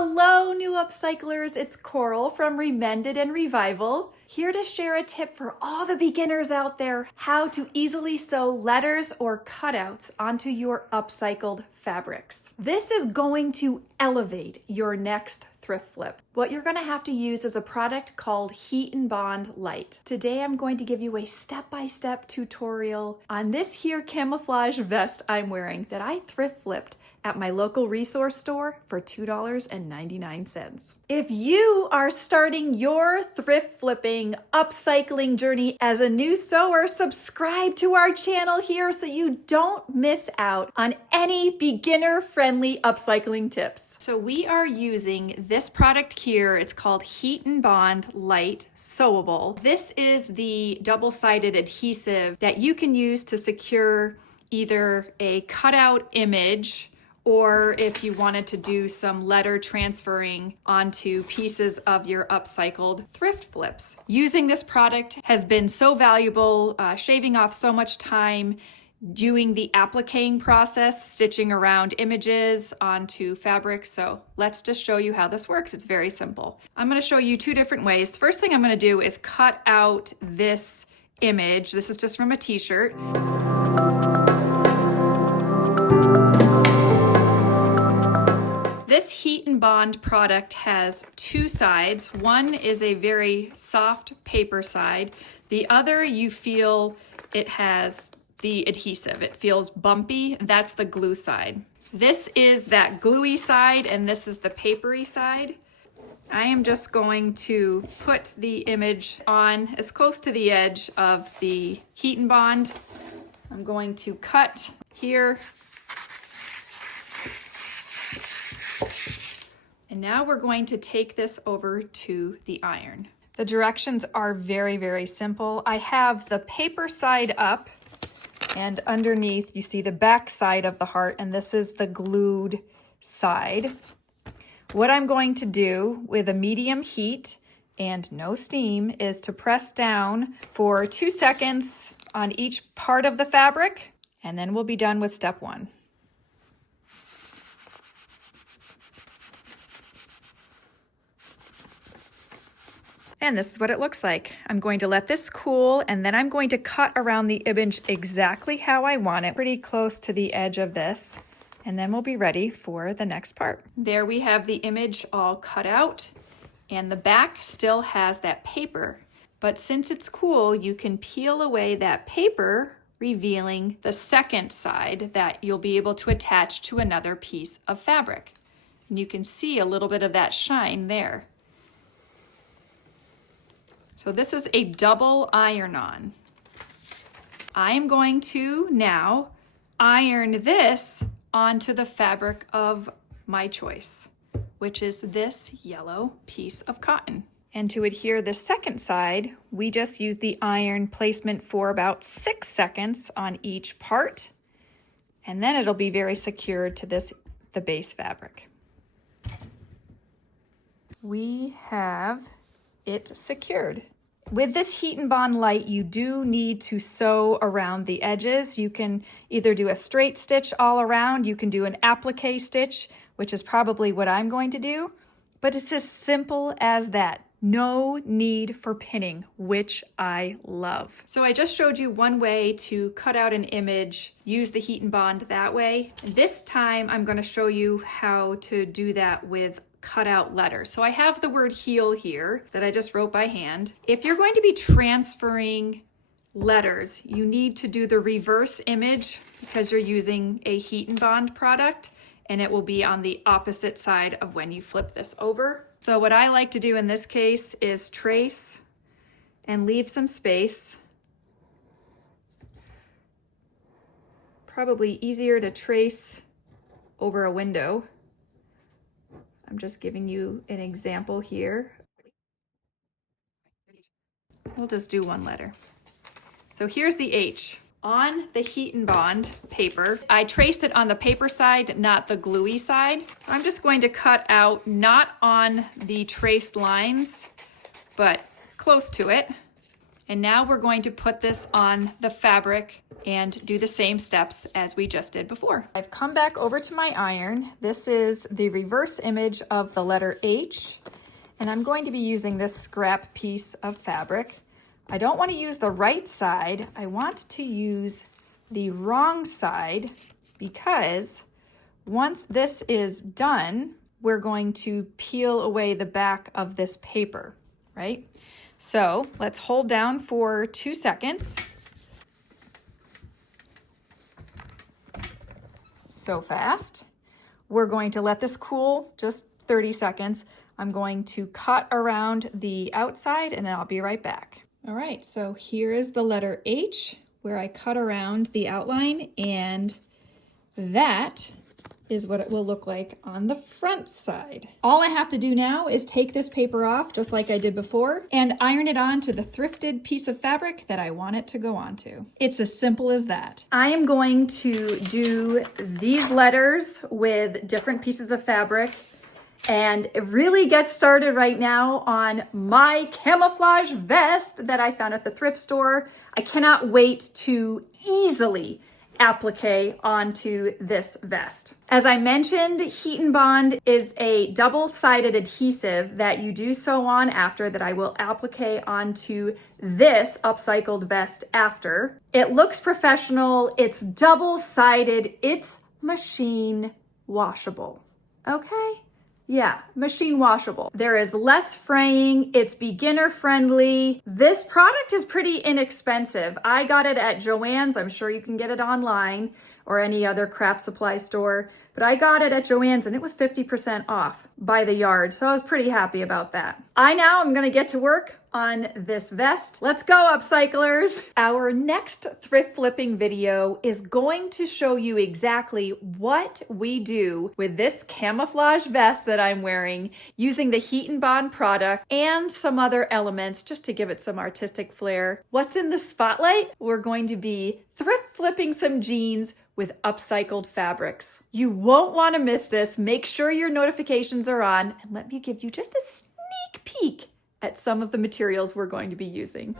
Hello, new upcyclers. It's Coral from ReMended and Revival, here to share a tip for all the beginners out there how to easily sew letters or cutouts onto your upcycled fabrics. This is going to elevate your next thrift flip. What you're going to have to use is a product called HeatnBond Lite. Today I'm going to give you a step-by-step tutorial on this here camouflage vest I'm wearing that I thrift flipped at my local resource store for $2.99. If you are starting your thrift flipping, upcycling journey as a new sewer, subscribe to our channel here so you don't miss out on any beginner-friendly upcycling tips. So we are using this product here. It's called HeatnBond Lite Sewable. This is the double-sided adhesive that you can use to secure either a cutout image, or if you wanted to do some letter transferring onto pieces of your upcycled thrift flips. Using this product has been so valuable, shaving off so much time doing the appliquing process, stitching around images onto fabric. So let's just show you how this works. It's very simple. I'm going to show you two different ways. The first thing I'm going to do is cut out this image. This is just from a t-shirt. This HeatnBond product has two sides. One is a very soft paper side. The other, you feel it has the adhesive. It feels bumpy. That's the glue side. This is that gluey side, and this is the papery side. I am just going to put the image on as close to the edge of the HeatnBond. I'm going to cut here. And now we're going to take this over to the iron. The directions are very, very simple. I have the paper side up, and underneath you see the back side of the heart, and this is the glued side. What I'm going to do with a medium heat and no steam is to press down for 2 seconds on each part of the fabric, and then we'll be done with step one. And this is what it looks like. I'm going to let this cool, and then I'm going to cut around the image exactly how I want it, pretty close to the edge of this, and then we'll be ready for the next part. There we have the image all cut out, and the back still has that paper. But since it's cool, you can peel away that paper, revealing the second side that you'll be able to attach to another piece of fabric. And you can see a little bit of that shine there. So this is a double iron-on. I am going to now iron this onto the fabric of my choice, which is this yellow piece of cotton. And to adhere the second side, we just use the iron placement for about 6 seconds on each part, and then it'll be very secured to the base fabric. We have it secured. With this HeatnBond Lite, you do need to sew around the edges. You can either do a straight stitch all around, you can do an applique stitch, which is probably what I'm going to do, but it's as simple as that. No need for pinning, which I love. So I just showed you one way to cut out an image, use the HeatnBond that way. This time I'm going to show you how to do that with cutout letters. So I have the word heel here that I just wrote by hand. If you're going to be transferring letters, you need to do the reverse image because you're using a HeatnBond product, and it will be on the opposite side of when you flip this over. So what I like to do in this case is trace and leave some space. Probably easier to trace over a window. I'm just giving you an example here. We'll just do one letter. So here's the H. On the HeatnBond paper, I traced it on the paper side, not the gluey side. I'm just going to cut out, not on the traced lines, but close to it. And now we're going to put this on the fabric and do the same steps as we just did before. I've come back over to my iron. This is the reverse image of the letter H, and I'm going to be using this scrap piece of fabric. I don't want to use the right side. I want to use the wrong side because once this is done, we're going to peel away the back of this paper, right? So let's hold down for 2 seconds. So fast. We're going to let this cool just 30 seconds. I'm going to cut around the outside and then I'll be right back. All right, so here is the letter H where I cut around the outline, and that is what it will look like on the front side. All I have to do now is take this paper off just like I did before and iron it onto the thrifted piece of fabric that I want it to go onto. It's as simple as that. I am going to do these letters with different pieces of fabric and really get started right now on my camouflage vest that I found at the thrift store. I cannot wait to easily applique onto this vest. As I mentioned, HeatnBond is a double-sided adhesive that you do sew on after that I will applique onto this upcycled vest after. It looks professional, it's double-sided, it's machine washable, okay? Yeah, machine washable. There is less fraying, it's beginner friendly. This product is pretty inexpensive. I got it at Joann's, I'm sure you can get it online or any other craft supply store, but I got it at Joann's and it was 50% off by the yard, so I was pretty happy about that. I now am gonna get to work on this vest. Let's go, upcyclers! Our next thrift flipping video is going to show you exactly what we do with this camouflage vest that I'm wearing using the HeatnBond product and some other elements just to give it some artistic flair. What's in the spotlight? We're going to be thrift flipping some jeans with upcycled fabrics. You won't want to miss this. Make sure your notifications are on, and let me give you just a sneak peek at some of the materials we're going to be using.